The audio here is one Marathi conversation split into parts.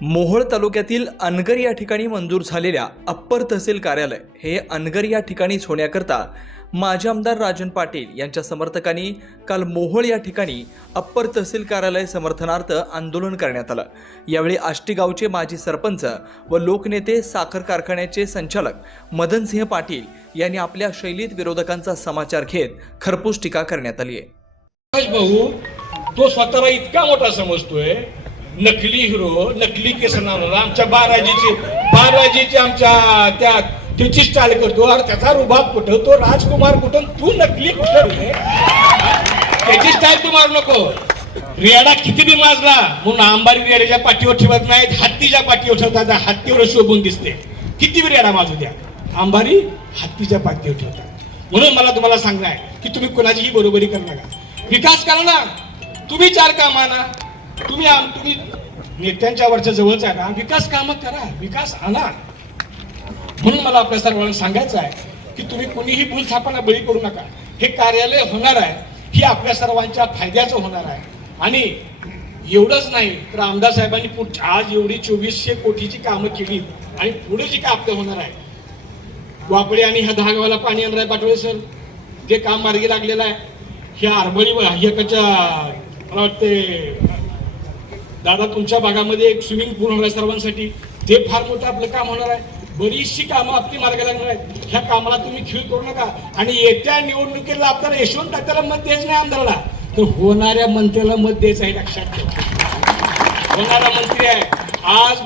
मोहोळ तालुक्यातील अनगर या ठिकाणी मंजूर झालेल्या अप्पर तहसील कार्यालय हे अनगर या ठिकाणीच होण्याकरता माजी आमदार राजन पाटील यांच्या समर्थकांनी काल मोहोळ या ठिकाणी अप्पर तहसील कार्यालय समर्थनार्थ आंदोलन करण्यात आलं. यावेळी आष्टी गावचे माजी सरपंच व लोकनेते साखर कारखान्याचे संचालक मदनसिंह पाटील यांनी आपल्या शैलीत विरोधकांचा समाचार घेत खरपूस टीका करण्यात आली आहे. भाऊ तो स्वतःला इतका मोठा समजतोय नकली हिरो नकली केसनावर आमच्या बाराजीचे बाराजीचे आमच्या त्या त्याची स्टाईल करतो. अरे त्याचा रुबाब कुठं? तो राजकुमार कुठं? तू नकली कुठं त्याची स्टाईल तू मारू नको. रेडा किती बी माजला. म्हणून अंबारी रेड्याच्या पाठीवर ठेवत नाहीत. हत्तीच्या पाठीवर ठेवतात. हत्तीवर शोभून दिसते. किती बी रेडा माजू द्या. अंबारी हत्तीच्या पाठीवर ठेवतात. म्हणून मला तुम्हाला सांगणार आहे की तुम्ही कोणाचीही बरोबरी करणार विकास करा ना. तुम्ही चार कामाना. तुम्ही आम- तुम्ही नेत्यांच्या वरच्या जवळच आहे ना विकास कामं करा विकास आणा. म्हणून मला आपल्या सर्वांना सांगायचं आहे की तुम्ही कोणीही भूलथापांना बळी पडू नका. हे कार्यालय होणार आहे ही आपल्या सर्वांच्या फायद्याचं होणार आहे. आणि एवढंच नाही तर आमदार साहेबांनी पुढ आज एवढी चोवीसशे कोटीची कामं केली आणि पुढे जी काय आपलं होणार आहे. वापडे आणि ह्या दहा गावाला पाणी आणणार आहे सर. जे काम मार्गी लागलेलं आहे ह्या आरबळी ह्याकडच्या मला वाटते दादा तुमच्या भागामध्ये एक स्विमिंग पूल होणार आहे सर्वांसाठी. ते फार मोठं आपलं काम होणार आहे. बरीचशी कामं आपली मार्ग लागणार आहेत. ह्या कामाला तुम्ही खीळ करू नका. आणि येत्या निवडणुकीला आपल्याला यशवंत तात्याला मत द्यायचं नाही आमदाराला. तर होणाऱ्या मंत्र्याला मत द्यायचं आहे लक्षात ठेवा. होणारा मंत्री आहे. आज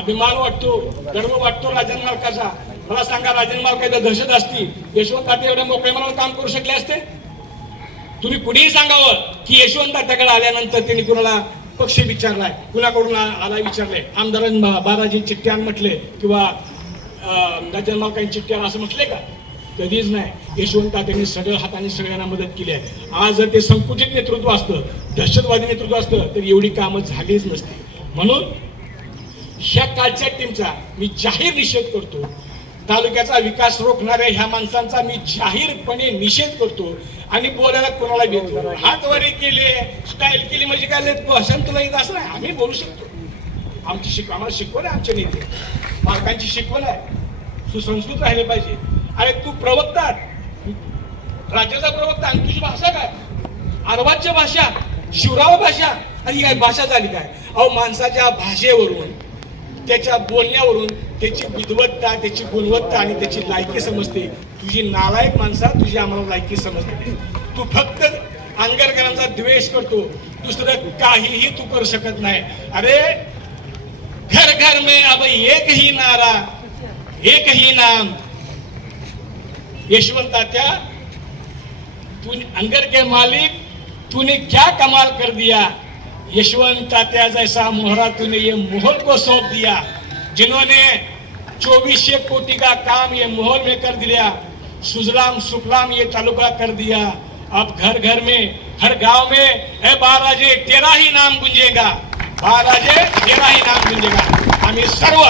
अभिमान वाटतो गर्व वाटतो राजन मालकाचा. मला सांगा राजन मालकाचा दहशत असती यशवंत तात्या एवढ्या मोकळे मनावर काम करू शकले असते? तुम्ही कुणीही सांगावं की यशवंत तात्याकडे आल्यानंतर त्यांनी कुणाला पक्ष विचारलाय. कुणाकडून आलाय विचारले आमदारांनी बाराजी चिठ्ठ्यान म्हटले किंवा अं, काही चिठ्ठ्यान असं म्हटले का? कधीच नाही. यशवंत त्यांनी सगळ्या हाताने सगळ्यांना मदत केली आहे. आज जर ते संकुचित नेतृत्व असतं दहशतवादी नेतृत्व असतं तर एवढी कामं झालीच नसती. म्हणून ह्या कालच्या टीमचा मी जाहीर निषेध करतो. तालुक्याचा विकास रोखणाऱ्या ह्या माणसांचा मी जाहीरपणे निषेध करतो. आणि बोलायला कोणाला भेटतो हातवारी केली स्टाईल केली म्हणजे काय भाषण तुला येत असं नाही. आम्ही बोलू शकतो. आमची शिक आम्हाला शिकवण आहे आमच्या नेते. पालकांची शिकवण आहे. सुसंस्कृत राहिले पाहिजे. अरे तू प्रवक्ता राज्याचा प्रवक्ता आणि तुझी भाषा काय? अर्वाच्य भाषा शिवराव भाषा. आणि ही काय भाषा झाली काय? अहो माणसाच्या भाषेवरून. त्याच्या बोलण्यावरून त्याची विद्वत्ता त्याची गुणवत्ता आणि त्याची लायकी समजते. तुझी नालायक माणसा तुझी आम्हाला लायकी समजते. तू फक्त अंगरकरांचा द्वेष करतो. दुसरं काहीही तू करू शकत नाही. अरे घर घर में अब एक ही नारा एक ही नाम. यशवंताच्या तू अंगर के मालिक तूने क्या कमाल कर दिया? यशवंत तात्या जैसा मोहरा तूने ये मोहर को सौंप दिया, जिन्होंने चौबीस कोटि का काम ये मोहर में कर दिया, सुजलाम सुखलाम ये तालुका कर दिया। अब घर घर में, हर गाँव में है बाराजे तेरा ही नाम गुंजेगा बाराजे तेरा ही नाम गुंजेगा। आम्ही सर्व